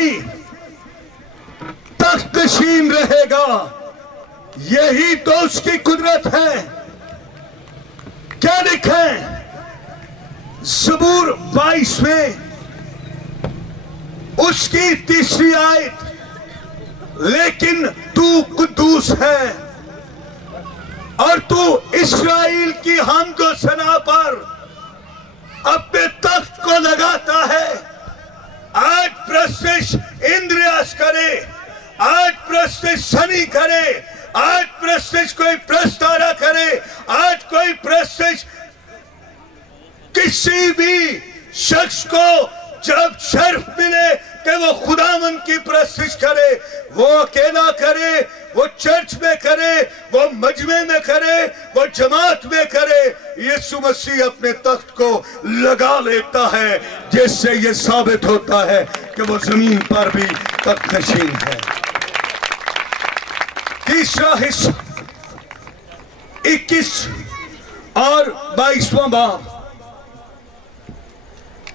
मसीह तख्त नशीन रहेगा। यही तो उसकी कुदरत है। क्या लिखा है ज़बूर 22 में उसकी 3री आयत, लेकिन तू कुद्दूस है और तू इस्राएल की हमदो सना पर अपने तख्त को लगाता है। आज प्रस्तिश इंद्रियास करे, आज प्रस्तिश सनी करे, आज प्रस्तिश कोई प्रस्तारा करे, आज कोई प्रस्तिश किसी भी शख्स को जब शर्फ मिले कि वो खुदावन की प्रस्तिश करे, वो अकेला करे, वो चर्च में करे, वो मजमे में करे, वो जमात में करे, यीशु मसीह अपने तख्त को लगा लेता है, जिससे ये साबित होता है कि वो जमीन पर भी तख्त नशीन है। तीसरा हिस्सा 21 और 22वां बाब,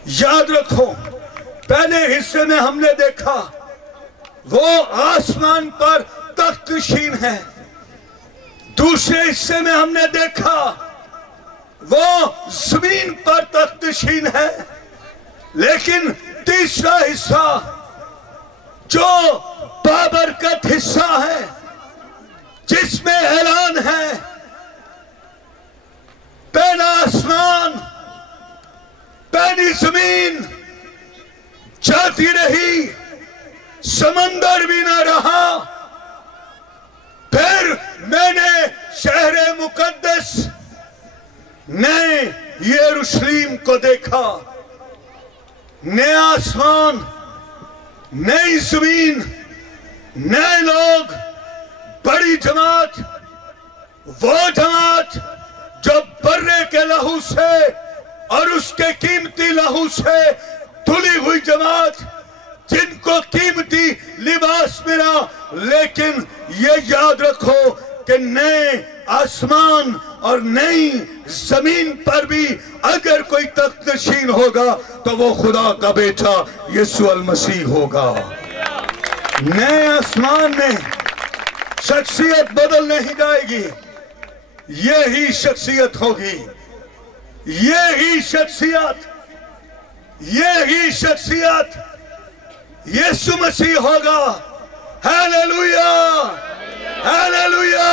याद रखो पहले हिस्से में हमने देखा वो आसमान पर तख्त नशीन है, दूसरे हिस्से में हमने देखा वो जमीन पर तख्त नशीन है, लेकिन तीसरा हिस्सा जो बाबरकत हिस्सा है जिसमें ऐलान है पहला आसमान पहली जमीन जाती रही, समंदर भी ना रहा, फिर मैंने शहर मुकद्दस नए यरूशलेम को देखा, नया आसमान, नई जमीन, नए लोग, बड़ी जमात, वो जमात जो बर्रे के लहू से और उसके कीमती लहू से धुली हुई जमात, जिनको कीमती लिबास मिला, लेकिन ये याद रखो कि नए आसमान और नई जमीन पर भी अगर कोई तख्त नशीन होगा तो वो खुदा का बेटा यीशु अल मसीह होगा। नए आसमान में शख्सियत बदल नहीं जाएगी, यही शख्सियत होगी, यही शख्सियत यीशु मसीह होगा। Hallelujah, hallelujah,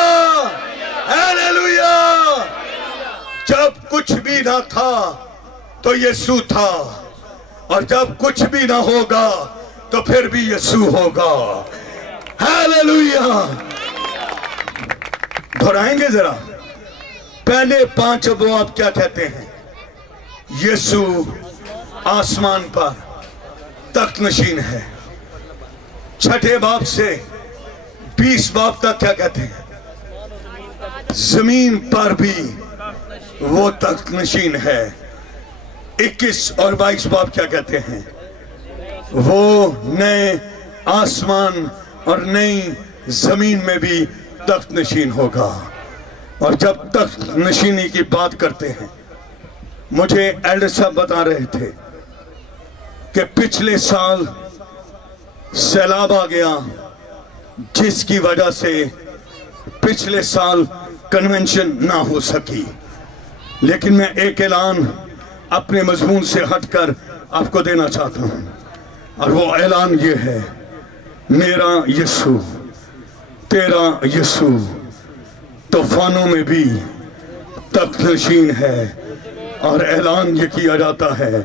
hallelujah. जब कुछ भी ना था तो यीशु था, और जब कुछ भी ना होगा तो फिर भी यीशु होगा। हालेलुया। दोहराएंगे जरा, पहले 5 अबवाब क्या कहते हैं? यीशु आसमान पर तख्त नशीन है। 6ठे बाब से 20 बाब तक क्या कहते हैं? जमीन पर भी वो तख्त नशीन है। 21 और 22 बाब क्या कहते हैं? वो नए आसमान और नई जमीन में भी तख्त नशीन होगा। और जब तख्त नशीनी की बात करते हैं, मुझे एल्डर साहब बता रहे थे कि पिछले साल सैलाब आ गया, जिसकी वजह से पिछले साल कन्वेंशन ना हो सकी। लेकिन मैं एक ऐलान अपने मजमून से हटकर आपको देना चाहता हूं, और वो ऐलान ये है, मेरा यीशु, तेरा यीशु तूफानों में भी तख्त नशीन है। और ऐलान ये किया जाता है,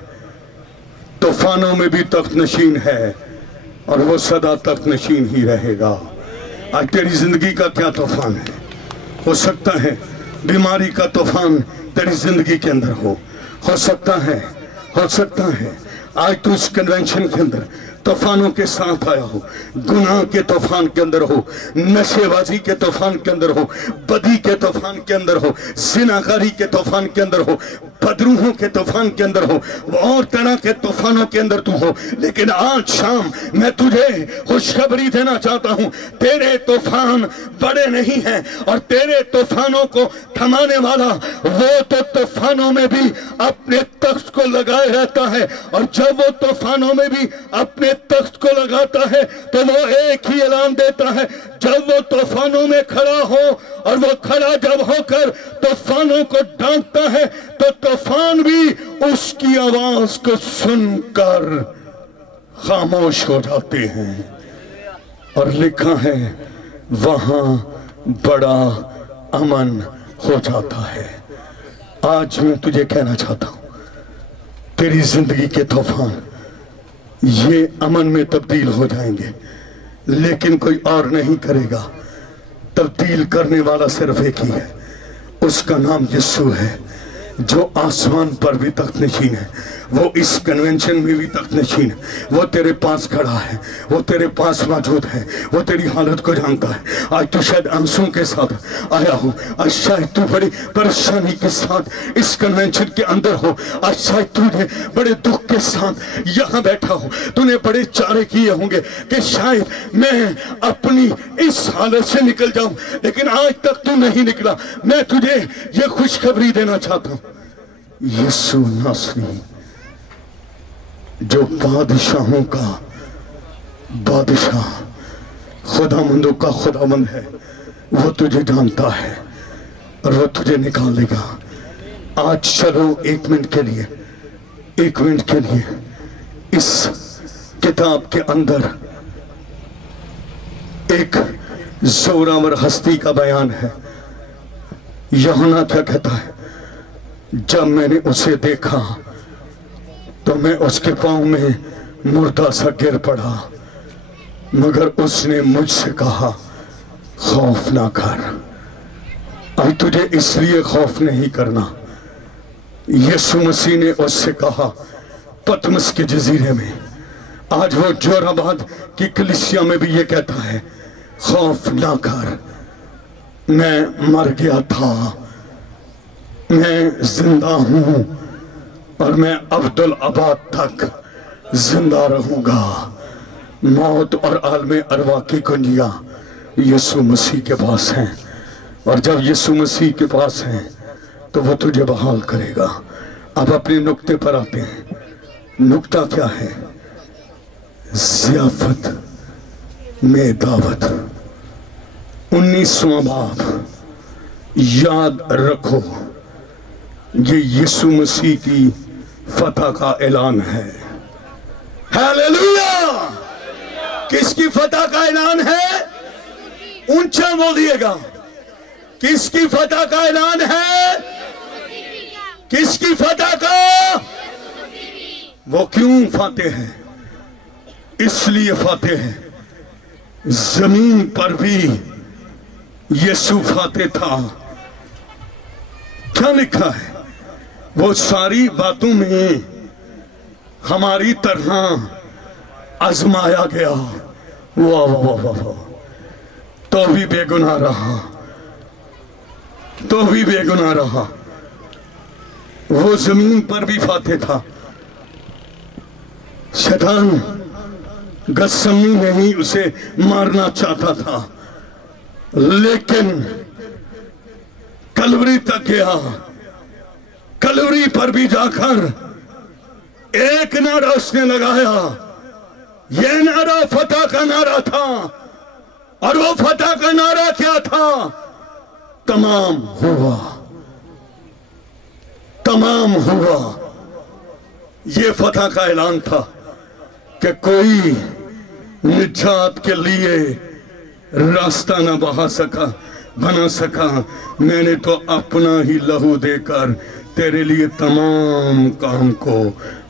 तूफानों में भी तख्त नशीन है, और वो सदा तख्त नशीन ही रहेगा। आज तेरी जिंदगी का क्या तूफान है? हो सकता है बीमारी का तूफान तेरी जिंदगी के अंदर हो सकता है आज तू इस कन्वेंशन के अंदर तूफानों के साथ आया हो, गुनाह के तूफान के अंदर हो, नशेबाजी के तूफान के अंदर हो, बदी के तूफान के अंदर हो, जिनाकारी के तूफान के अंदर हो, बदरूहों के तूफान के अंदर हो, और तरह के तूफानों के अंदर तू हो, लेकिन आज शाम मैं तुझे खुशखबरी देना चाहता हूं, तेरे तूफान बड़े नहीं हैं, और तेरे तूफानों को थमाने वाला वो तो तूफानों में भी अपने तख्त को लगाए रहता है, और जब वो तूफानों में भी अपने तख्त को लगाता है तो वो एक ही ऐलान देता है, जब वो तूफानों में खड़ा हो, और वो खड़ा जब होकर तूफानों को डांटता है तो तूफान भी उसकी आवाज को सुनकर खामोश हो जाते हैं। और लिखा है वहां बड़ा अमन हो जाता है। आज मैं तुझे कहना चाहता हूं, तेरी जिंदगी के तूफान ये अमन में तब्दील हो जाएंगे, लेकिन कोई और नहीं करेगा। तब्दील करने वाला सिर्फ एक ही है, उसका नाम यीशु है, जो आसमान पर भी तख्तनशीन है, वो इस कन्वेंशन में भी तख्तनशीन है। वो तेरे पास खड़ा है, वो तेरे पास मौजूद है, वो तेरी हालत को जानता है। आज तू शायद आंसुओं के साथ आया हो, आज शायद तू बड़ी परेशानी के साथ इस कन्वेंशन के अंदर हो, आज शायद तूने बड़े दुख के साथ यहाँ बैठा हो, तूने बड़े चारे किए होंगे कि शायद मैं अपनी इस हालत से निकल जाऊं, लेकिन आज तक तू नहीं निकला। मैं तुझे ये खुशखबरी देना चाहता हूं, यीशु नासरी जो बादशाहों का बादशाह, खुदामंदों का खुदामंद है, वो तुझे जानता है और वो तुझे निकालेगा। आज चलो एक मिनट के लिए इस किताब के अंदर एक जोरावर हस्ती का बयान है। यूहन्ना क्या कहता है, जब मैंने उसे देखा तो मैं उसके पांव में मुर्दा सा गिर पड़ा, मगर उसने मुझसे कहा खौफ ना कर। अब तुझे इसलिए खौफ नहीं करना, यीशु मसीह ने उससे कहा पतमस के जजीरे में। आज वो जोराबाद की कलीसिया में भी ये कहता है खौफ ना कर, मैं मर गया था, मैं जिंदा हूं और मैं अब्दुल अबाद तक जिंदा रहूंगा। मौत और आलमे अरवा की कुंजियां यीशु मसीह के पास हैं, और जब यीशु मसीह के पास हैं तो वो तुझे बहाल करेगा। अब अपने नुक्ते पर आते हैं। नुक्ता क्या है? ज़ियाफत में दावत, 19वां बाब। याद रखो, ये यीशु मसीह की फतह का ऐलान है। हालेलुया! किसकी फतह का ऐलान है? ऊंचा बोलिएगा, किसकी फतह का ऐलान है? किसकी फतह का? वो क्यों फाते हैं? इसलिए फाते हैं, जमीन पर भी यीशु फाते था। क्या लिखा है? वो सारी बातों में हमारी तरह आजमाया गया, वाह वाह वाह वाह, तो भी बेगुनाह रहा, तो भी बेगुनाह रहा। वो जमीन पर भी फाते था। शैतान गसमी में ही उसे मारना चाहता था, लेकिन कलवरी तक गया। कलवरी पर भी जाकर एक नारा उसने लगाया। यह नारा फतह का नारा था, और वो फतह का नारा क्या था? तमाम हुआ, तमाम हुआ। ये फतह का ऐलान था कि कोई निजात के लिए रास्ता न बना सका। मैंने तो अपना ही लहू देकर तेरे लिए तमाम काम को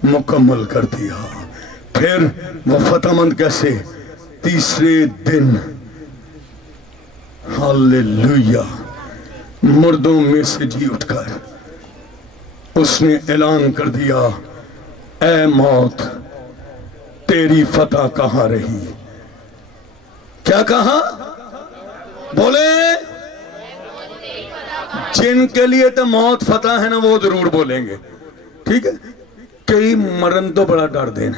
मुकम्मल कर दिया। फिर वो फतहमंद कैसे? तीसरे दिन, हालेलुया, मुर्दों में से जी उठकर उसने ऐलान कर दिया, ऐ मौत तेरी फतह कहां रही? क्या कहा? बोले, जिनके लिए तो मौत फतह है ना वो जरूर बोलेंगे, ठीक है। कई मरण तो बड़ा डर देना,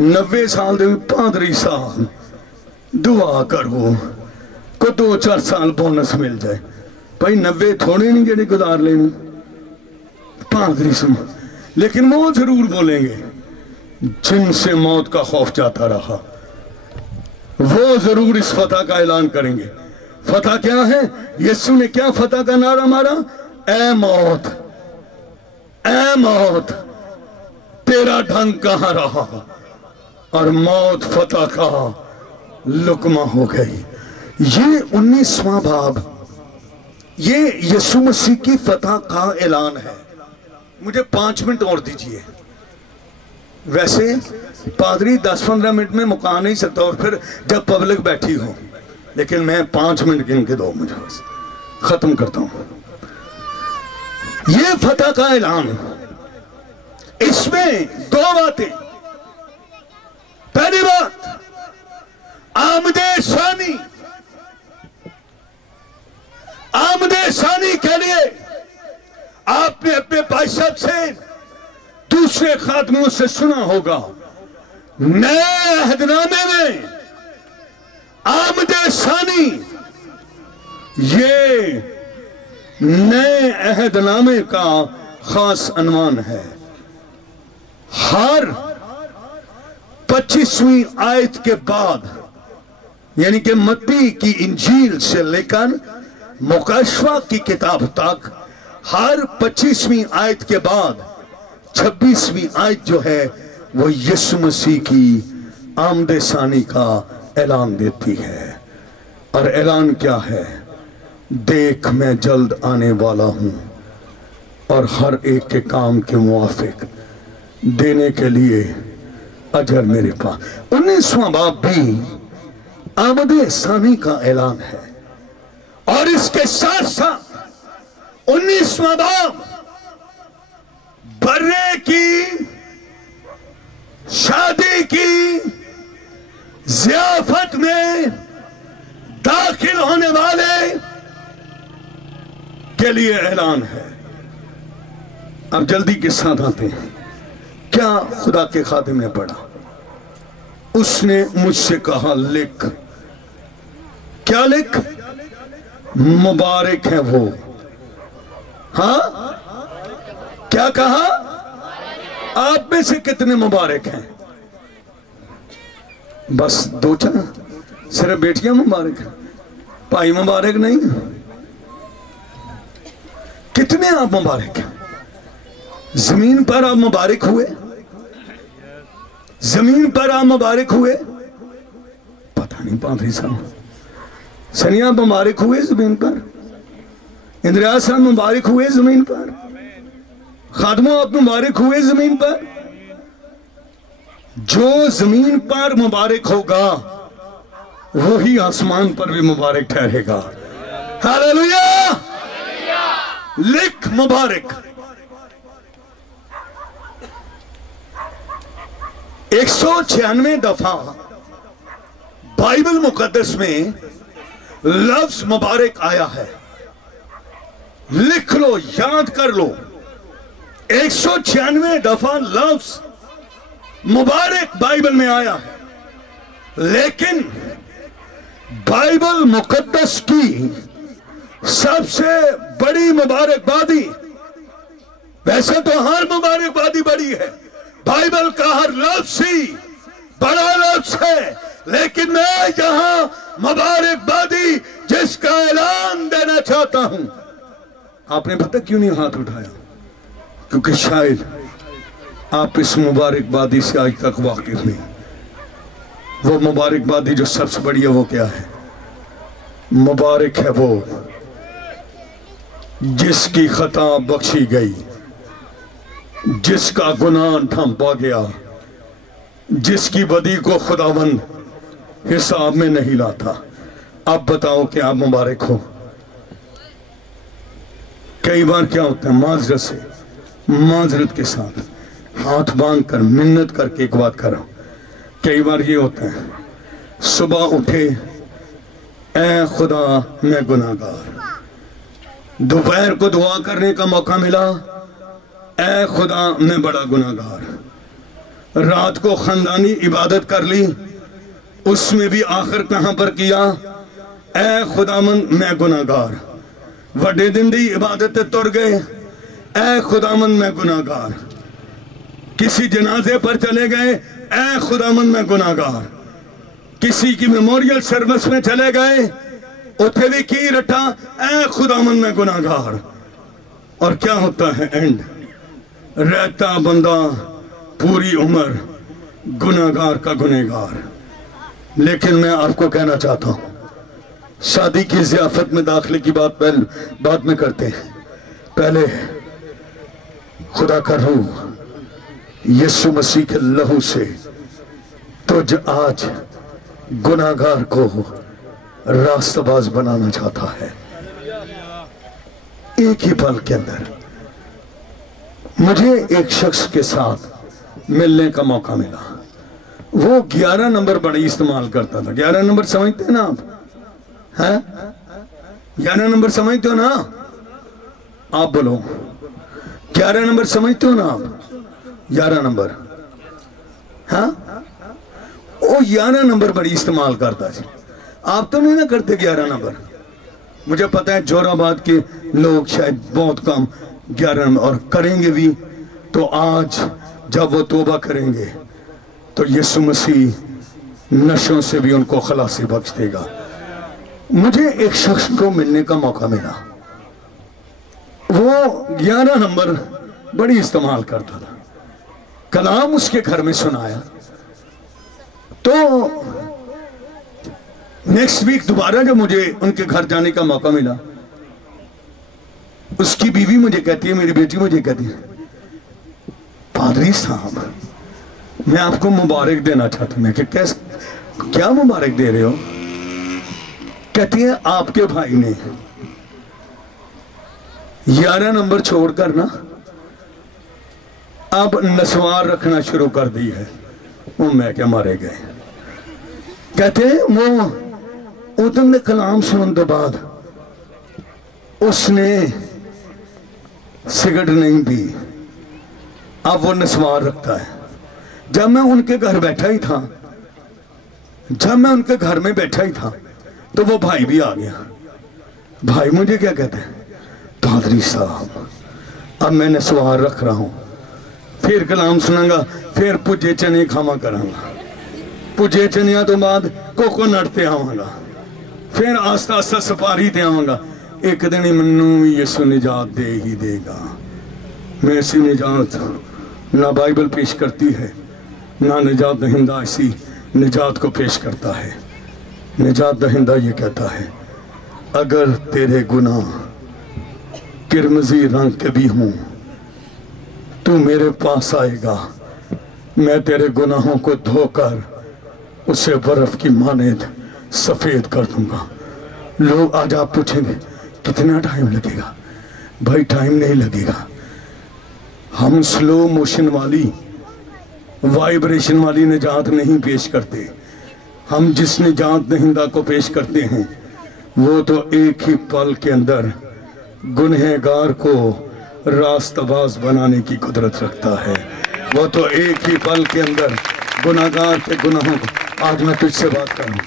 90 साल दे पादरी साहब दुआ करो को 2-4 साल बोनस मिल जाए। भाई 90 थोड़े नहीं जेडे गुजार लेनी पादरी सुन, लेकिन वो जरूर बोलेंगे जिनसे मौत का खौफ जाता रहा, वो जरूर इस फतह का ऐलान करेंगे। फतह क्या है? यीशु ने क्या फतह का नारा मारा? ऐ मौत, ऐ मौत तेरा ढंग कहां रहा, और मौत फतह का लुकमा हो गई। ये 19वां बाब, ये यीशु मसीह की फतह का ऐलान है। मुझे 5 मिनट और दीजिए। वैसे पादरी 10-15 मिनट में मुका नहीं सकता, और फिर जब पब्लिक बैठी हो, लेकिन मैं 5 मिनट गिन के दो मुझे, बस खत्म करता हूं। ये फतह का ऐलान, इसमें 2 बातें। पहली बात, आमदे सानी, आमदे सानी के लिए आपने अपने भाई साहब से, दूसरे खादमों से सुना होगा, नए अहदनामे में आमदे सानी, ये नए अहदनामे का खास अनुमान है। हर 25वीं आयत के बाद, यानी कि मत्ती की इंजील से लेकर मुकाशवा की किताब तक, हर 25वीं आयत के बाद 26वीं आयत जो है वो यीशु मसीह की आमदे सानी का ऐलान देती है। और ऐलान क्या है? देख मैं जल्द आने वाला हूं और हर एक के काम के मुआफिक देने के लिए अजर मेरे पास। 19वां बाब भी आमदे सानी का ऐलान है, और इसके साथ साथ 19वां बाब बर्रे की शादी की ज़ियाफत में दाखिल होने वाले के लिए ऐलान है। अब जल्दी के साथ आते हैं। क्या खुदा के खादिम ने पढ़ा? उसने मुझसे कहा लिख। क्या लिख? मुबारक है वो। हाँ, क्या कहा? आप में से कितने मुबारक हैं? बस 2-4, सिर्फ बेटियां मुबारक हैं, भाई मुबारक नहीं। कितने आप मुबारक हैं? जमीन पर आप मुबारक हुए? जमीन पर आप मुबारक हुए? पता नहीं पादरी साहब, सनिया मुबारक हुए जमीन पर? इंद्रिया साहब मुबारक हुए जमीन पर? खादमों आप मुबारक हुए जमीन पर? जो जमीन पर मुबारक होगा वो ही आसमान पर भी मुबारक ठहरेगा। हालेलुया! लिख मुबारक। 196 दफा बाइबल मुकद्दस में लफ्ज मुबारक आया है। लिख लो, याद कर लो, 196 दफा लफ्ज मुबारक बाइबल में आया है। लेकिन बाइबल मुकद्दस की सबसे बड़ी मुबारकबादी, वैसे तो हर मुबारकबादी बड़ी है, बाइबल का हर लफ्ज ही बड़ा लफ्ज है, लेकिन मैं यहां मुबारकबादी जिसका ऐलान देना चाहता हूं। आपने पता क्यों नहीं हाथ उठाया? क्योंकि शायद आप इस मुबारकबादी से आज तक वाकिफ नहीं। वो मुबारकबादी जो सबसे बड़ी है वो क्या है? मुबारक है वो जिसकी खता बख्शी गई, जिसका गुनाह ढंपा गया, जिसकी बदी को खुदावंद हिसाब में नहीं लाता। अब बताओ कि आप मुबारक हो? कई बार क्या होता है, माजरत से, माजरत के साथ हाथ बांध कर मिन्नत करके एक बात करो। कई बार ये होता है, सुबह उठे, ऐ खुदा मैं गुनाहगार, दोपहर को दुआ करने का मौका मिला, ऐ खुदा मैं बड़ा गुनाहगार। रात को खानदानी इबादत कर ली, उसमें भी आखिर कहां पर किया, ऐ खुदामंद मैं गुनाहगार। वड्डे दिन दी इबादत तुर गए, ऐ खुदामंद मैं गुनाहगार। किसी जनाजे पर चले गए, ऐ खुदामंद मैं गुनाहगार। किसी की मेमोरियल सर्विस में चले गए, उथे भी की रटा, ऐ खुदामंद मैं गुनाहगार। और क्या होता है एंड, रहता बंदा पूरी उम्र गुनाहगार का गुनहगार। लेकिन मैं आपको कहना चाहता हूं, शादी की ज़ियाफत में दाखिले की बात बाद में करते हैं, पहले खुदा का रूह यीशु मसीह के लहू से तुझ आज गुनाहगार को रास्ताबाज बनाना चाहता है। एक ही पल के अंदर मुझे एक शख्स के साथ मिलने का मौका मिला। वो 11 नंबर बड़ी इस्तेमाल करता था। 11 नंबर समझते हैं ना आप? हैं? 11 नंबर समझते हो ना आप? बोलो 11 नंबर समझते हो ना आप? 11 नंबर, हाँ, वो 11 नंबर बड़ी इस्तेमाल करता है। आप तो नहीं ना करते 11 नंबर। मुझे पता है जोराबाद के लोग शायद बहुत कम 11 नंबर, और करेंगे भी तो आज जब वो तौबा करेंगे तो यीशु मसीह नशों से भी उनको खलासी बख्श देगा। मुझे एक शख्स को मिलने का मौका मिला, वो 11 नंबर बड़ी इस्तेमाल करता था। कलाम उसके घर में सुनाया, तो नेक्स्ट वीक दोबारा जब मुझे उनके घर जाने का मौका मिला, उसकी बीवी मुझे कहती है, मेरी बेटी मुझे कहती है, पादरी साहब मैं आपको मुबारक देना चाहता हूं। मैं कि कैसे, क्या मुबारक दे रहे हो? कहती है आपके भाई ने 11 नंबर छोड़कर ना अब नस्वार रखना शुरू कर दी है। वो मैं क्या मारे गए। कहते हैं वो उधर ने कलाम सुनने के बाद उसने सिगरेट नहीं पी, अब वो नस्वार रखता है। जब मैं उनके घर बैठा ही था, तो वो भाई भी आ गया। भाई मुझे क्या कहते हैं, पादरी साहब अब मैं नस्वार रख रहा हूं, फिर कलाम सुनांगा, फिर भुजे चने खावा करांगा, भुजे चनिया तो बाद कोकोनट ते आवांगा, फिर आस्ता आस्ता सपारी ते आवांगा। एक दिन ही मनु यीशु निजात दे ही देगा। मैं ऐसी निजात ना बाइबल पेश करती है, ना निजात दहिंदा ऐसी निजात को पेश करता है। निजात दहिंदा ये कहता है, अगर तेरे गुनाह किरमजी रंग के भी हों, तू मेरे पास आएगा, मैं तेरे गुनाहों को धोकर उसे बर्फ की मानेद सफेद कर दूंगा। लोग आज आप पूछेंगे कितना टाइम लगेगा? भाई टाइम नहीं लगेगा। हम स्लो मोशन वाली, वाइब्रेशन वाली निजात नहीं पेश करते। हम जिस निजात दहिंदा को पेश करते हैं वो तो एक ही पल के अंदर गुनहगार को रास्ताबाज बनाने की कुदरत रखता है। वो तो एक ही पल के अंदर गुनाहगार के गुनाहों को। आज मैं तुझसे बात करूं,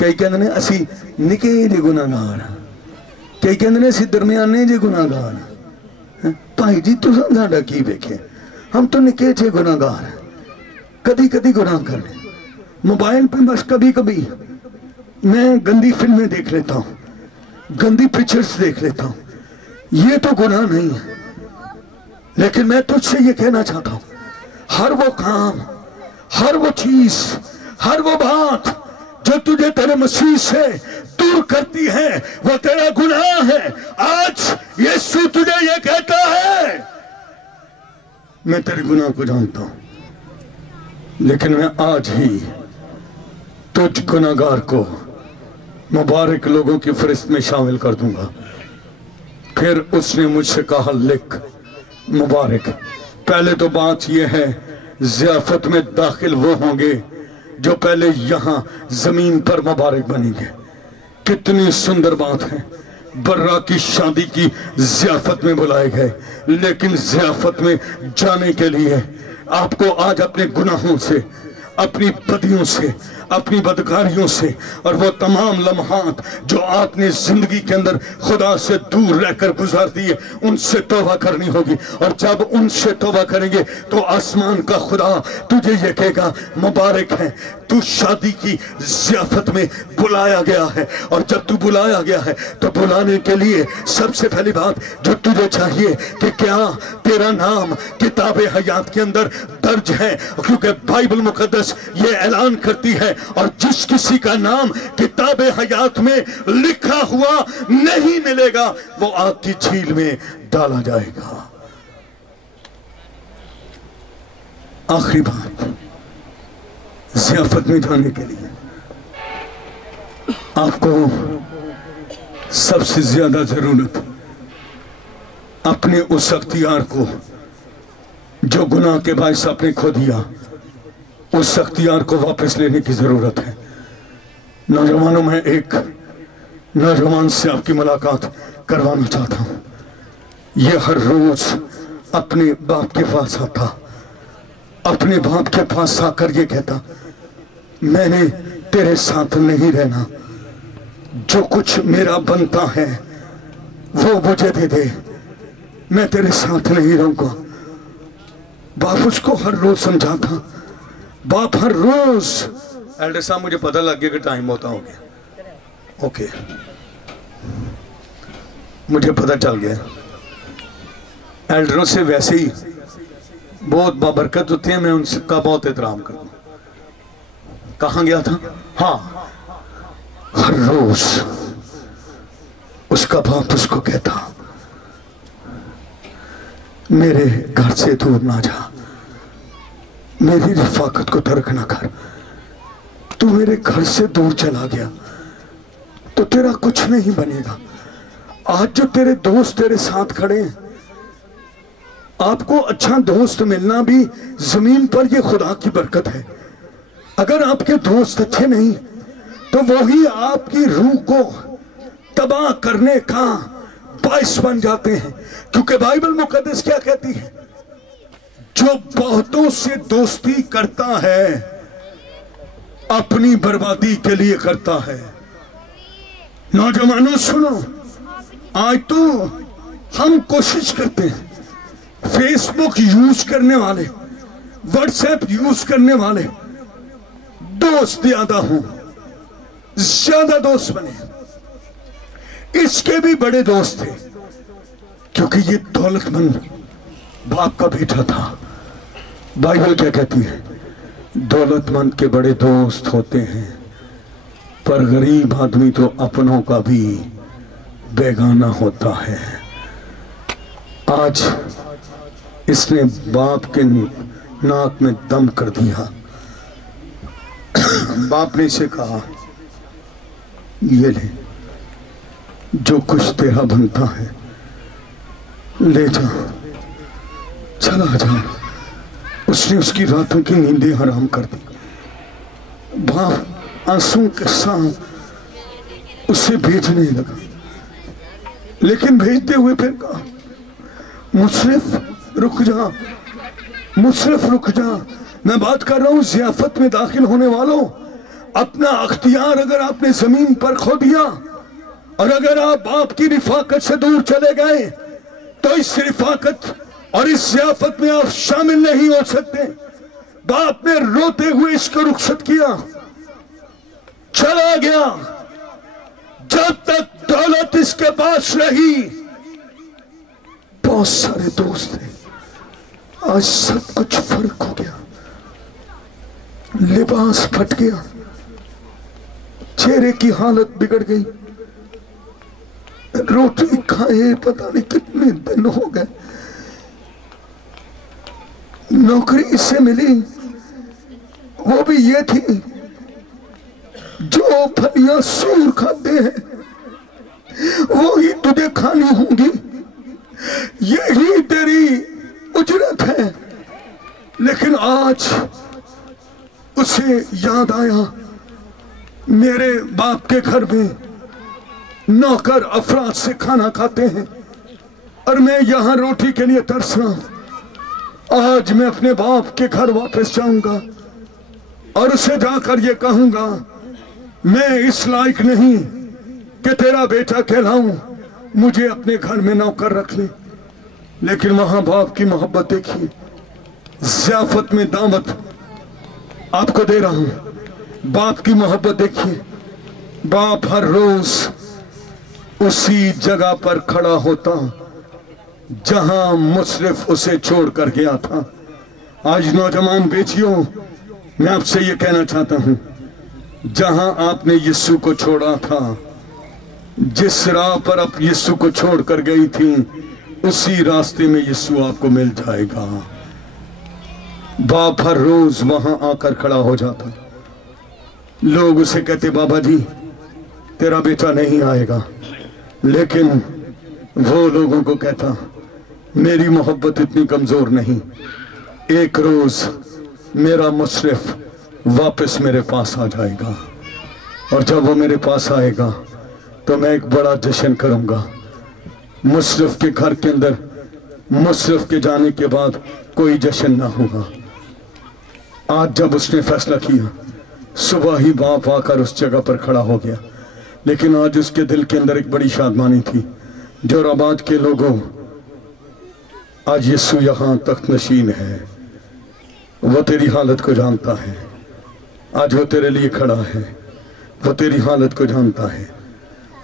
कई कहते ने असी निके जे गुनाहगार, कई कहते ने असी दरमियाने जे गुनाहगार। भाई जी तुम साडा की वेखे, हम तो निके जे गुनाहगार, कभी कभी गुनाह कर ले। मोबाइल पे बस कभी कभी मैं गंदी फिल्में देख लेता हूँ, गंदी पिक्चर्स देख लेता हूँ, ये तो गुनाह नहीं है। लेकिन मैं तुझसे ये कहना चाहता हूँ, हर वो काम, हर वो चीज, हर वो बात जो तुझे तेरे मसीह से दूर करती है वो तेरा गुनाह है। आज यीशु तुझे ये कहता है, मैं तेरे गुनाह को जानता हूं, लेकिन मैं आज ही तुझ गुनाहगार को मुबारक लोगों की फहरिस्त में शामिल कर दूंगा। फिर उसने मुझसे कहा, लिख मुबारक। पहले तो बात यह है, ज़ियाफत में दाखिल वो होंगे जो पहले यहां जमीन पर मुबारक बनेंगे। कितनी सुंदर बात है, बर्रा की शादी की ज़ियाफत में बुलाए गए, लेकिन ज़ियाफत में जाने के लिए आपको आज अपने गुनाहों से, अपनी बदियों से, अपनी बदकारियों से और वो तमाम लम्हात जो आपने जिंदगी के अंदर खुदा से दूर रहकर गुजार दिए, उनसे तौबा करनी होगी। और जब उनसे तौबा करेंगे तो आसमान का खुदा तुझे ये कहेगा, मुबारक है, तू शादी की ज़ियाफत में बुलाया गया है। और जब तू बुलाया गया है तो बुलाने के लिए सबसे पहली बात जो तुझे चाहिए कि क्या तेरा नाम किताबे हयात के अंदर दर्ज है, क्योंकि बाइबल मुकद्दस ये ऐलान करती है, और जिस किसी का नाम किताबे हयात में लिखा हुआ नहीं मिलेगा वो आग की झील में डाला जाएगा। आखिरी बात, ज़ियाफत में जाने के लिए आपको सबसे ज्यादा जरूरत अपने उस अख्तियार को जो गुनाह के बायस आपने खो दिया, उस अख्तियार को वापस लेने की जरूरत है। नौजवानों, मैं एक नौजवान से आपकी मुलाकात करवाना चाहता हूं। यह हर रोज अपने बाप के पास आता, अपने बाप के पास आकर ये कहता, मैंने तेरे साथ नहीं रहना, जो कुछ मेरा बनता है वो मुझे दे दे, मैं तेरे साथ नहीं रहूंगा। बाप उसको हर रोज समझाता, बाप हर रोज। एल्डर साहब, मुझे पता लग गया कि टाइम होता हो गया। ओके, मुझे पता चल गया। एल्डरों से वैसे ही बहुत बाबरकत होती है, मैं उनका बहुत एहतराम करता हूं। कहाँ गया था? हाँ, हर रोज उसका बाप उसको कहता, मेरे घर से दूर ना जा, मेरी रिफाकत को तर्क ना कर। तू मेरे घर से दूर चला गया तो तेरा कुछ नहीं बनेगा। आज जो तेरे दोस्त तेरे साथ खड़े हैं, आपको अच्छा दोस्त मिलना भी जमीन पर ये खुदा की बरकत है। अगर आपके दोस्त अच्छे नहीं तो वही आपकी रूह को तबाह करने का बाइस बन जाते हैं। क्योंकि बाइबल मुकद्दस क्या कहती है? जो बहुतों से दोस्ती करता है अपनी बर्बादी के लिए करता है। नौजवानों सुनो, आज तो हम कोशिश करते हैं फेसबुक यूज करने वाले, व्हाट्सएप यूज करने वाले दोस्त ज्यादा हों, ज्यादा दोस्त बने। इसके भी बड़े दोस्त थे, क्योंकि ये दौलतमंद बाप का बेटा था। बाइबल क्या कहती है? दौलतमंद के बड़े दोस्त होते हैं, पर गरीब आदमी तो अपनों का भी बेगाना होता है। आज इसने बाप के नाक में दम कर दिया। बाप ने इसे कहा, ये ले, जो कुछ तेरा बनता है ले जा, चला जा। उसने उसकी रातों की नींदें हराम कर दी। बाप आंसू के साथ उसे भेजने लगा, लेकिन भेजते हुए फिर कहा, मुशर्रफ रुक जा, मुशर्रफ रुक जा। मैं बात कर रहा हूं ज़ियाफत में दाखिल होने वालों। अपना अख्तियार अगर आपने जमीन पर खो दिया और अगर आप बाप की रिफाकत से दूर चले गए तो इस रिफाकत और इस ज़ियाफत में आप शामिल नहीं हो सकते। बाप ने रोते हुए इसको रुखसत किया, चला गया। जब तक दौलत इसके पास रही, बहुत सारे दोस्त थे, आज सब कुछ फर्क हो गया। लिबास फट गया, चेहरे की हालत बिगड़ गई। रोटी खाए पता नहीं कितने दिन हो गए। नौकरी इससे मिली, वो भी ये थी जो फलियां सूर खाते हैं वो ही तुझे खानी होंगी, यही तेरी उजरत है। लेकिन आज उसे याद आया, मेरे बाप के घर में नौकर अफराद से खाना खाते हैं और मैं यहां रोटी के लिए तरस रहा हूं। आज मैं अपने बाप के घर वापस जाऊंगा और उसे जाकर ये कहूंगा, मैं इस लायक नहीं कि तेरा बेटा कहलाऊं, मुझे अपने घर में नौकर रख ले। लेकिन वहां बाप की मोहब्बत देखिए, ज़ियाफत में दावत आपको दे रहा हूं, बाप की मोहब्बत देखिए। बाप हर रोज उसी जगह पर खड़ा होता जहां मुशर्रफ उसे छोड़कर गया था। आज नौजवान बेटियों, मैं आपसे ये कहना चाहता हूं, जहां आपने यीशु को छोड़ा था, जिस राह पर आप यीशु को छोड़कर गई थी, उसी रास्ते में यीशु आपको मिल जाएगा। बाप हर रोज वहां आकर खड़ा हो जाता। लोग उसे कहते, बाबा जी तेरा बेटा नहीं आएगा, लेकिन वो लोगों को कहता, मेरी मोहब्बत इतनी कमजोर नहीं, एक रोज मेरा मुशर्रफ वापस मेरे पास आ जाएगा, और जब वो मेरे पास आएगा तो मैं एक बड़ा जश्न करूंगा। मुशर्रफ के घर के अंदर मुशर्रफ के जाने के बाद कोई जश्न ना होगा। आज जब उसने फैसला किया, सुबह ही बाप आकर उस जगह पर खड़ा हो गया, लेकिन आज उसके दिल के अंदर एक बड़ी शादमानी थी। जो रबात के लोगों, आज यीशु यहाँ तख्त नशीन है, वो तेरी हालत को जानता है। आज वो तेरे लिए खड़ा है, वो तेरी हालत को जानता है,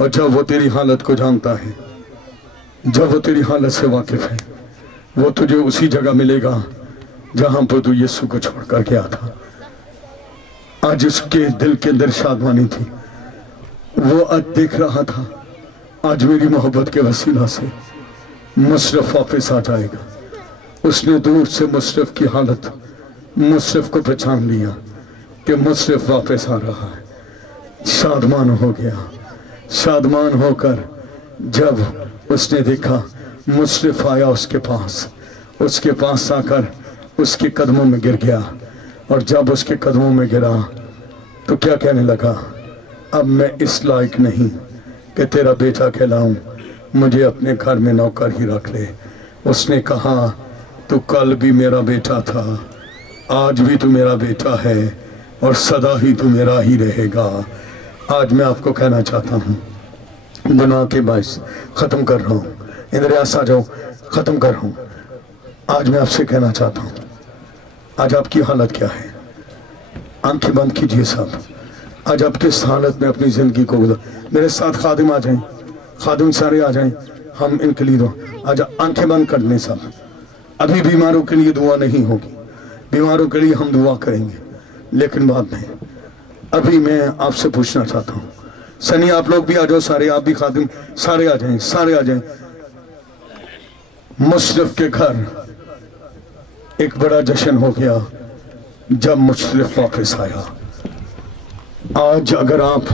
और जब वो तेरी हालत को जानता है, जब वो तेरी हालत से वाकिफ है, वो तुझे उसी जगह मिलेगा जहां पर तू यीशु को छोड़कर गया था। आज उसके दिल के अंदर शादमानी थी। वो आज देख रहा था, आज मेरी मोहब्बत के वसीला से मुशर्रफ वापस आ जाएगा। उसने दूर से मुशर्रफ की हालत, मुशर्रफ को पहचान लिया कि मुशर्रफ वापस आ रहा है। शादमान हो गया। शादमान होकर जब उसने देखा मुशर्रफ आया उसके पास आकर उसके कदमों में गिर गया, और जब उसके कदमों में गिरा तो क्या कहने लगा, अब मैं इस लायक नहीं कि तेरा बेटा कहलाऊं, मुझे अपने घर में नौकर ही रख ले। उसने कहा, तू कल भी मेरा बेटा था, आज भी तू मेरा बेटा है, और सदा ही तू मेरा ही रहेगा। आज मैं आपको कहना चाहता हूँ, गुनाह के बाइस ख़त्म कर रहा हूँ, इंद्रियास आ जाओ, ख़त्म कर रहा हूँ। आज मैं आपसे कहना चाहता हूँ, आज आपकी हालत क्या है? आंखें बंद कीजिए सब। आज आप किस हालत में अपनी ज़िंदगी को गुजर, मेरे साथ खादिम आ जाएं, खादिम सारे आ जाएं, हम इनके लिए दो। आज आंखें बंद कर लें सब। अभी बीमारों के लिए दुआ नहीं होगी, बीमारों के लिए हम दुआ करेंगे, लेकिन बाद में। अभी मैं आपसे पूछना चाहता हूँ, सनी आप लोग भी आ जाओ, सारे आप भी खादिम सारे आ जाएं, सारे आ जाएं। मुशर्रफ के घर एक बड़ा जश्न हो गया जब मुशर्रफ वापस आया। आज अगर आप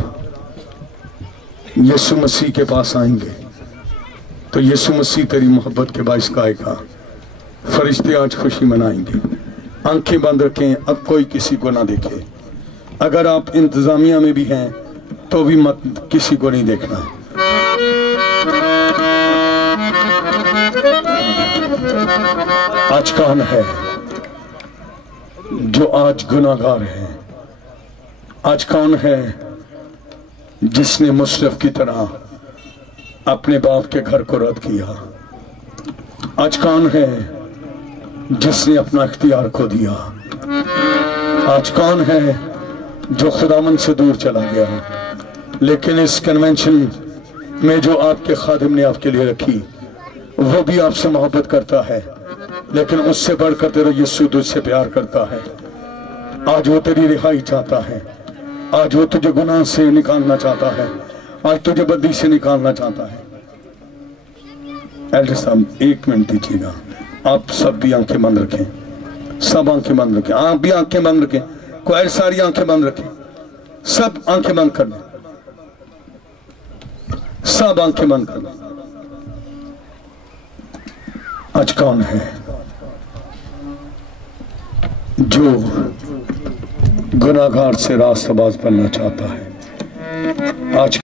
यीशु मसीह के पास आएंगे तो यीशु मसीह तेरी मोहब्बत के बाइस गाएगा। फरिश्ते आज खुशी मनाएंगे। आंखें बंद रखें, अब कोई किसी को ना देखे। अगर आप इंतजामिया में भी हैं तो भी मत, किसी को नहीं देखना। आज कौन है जो आज गुनाहगार है? आज कौन है जिसने मुशर्रफ की तरह अपने बाप के घर को रद्द किया? आज कौन है जिसने अपना इख्तियार खो दिया? आज कौन है जो खुदावन से दूर चला गया? लेकिन इस कन्वेंशन में जो आपके खादिम ने आपके लिए रखी, वो भी आपसे मोहब्बत करता है, लेकिन उससे बढ़कर तेरा यीशु तुझसे प्यार करता है। आज वो तेरी रिहाई चाहता है, आज वो तुझे गुनाह से निकालना चाहता है, आज तुझे बदी से निकालना चाहता है। एल्डर साहब 1 मिनट दीजिएगा, आप सब भी आंखें बंद रखें, सब आंखें बंद रखें, आप भी आंखें बंद रखें, कोई सारी आंखें बंद रखें, सब आंखें बंद कर लें, सब आंखें बंद कर लें। आज कौन है जो गुनाहगार से रास्ताबाज बनना चाहता है? आज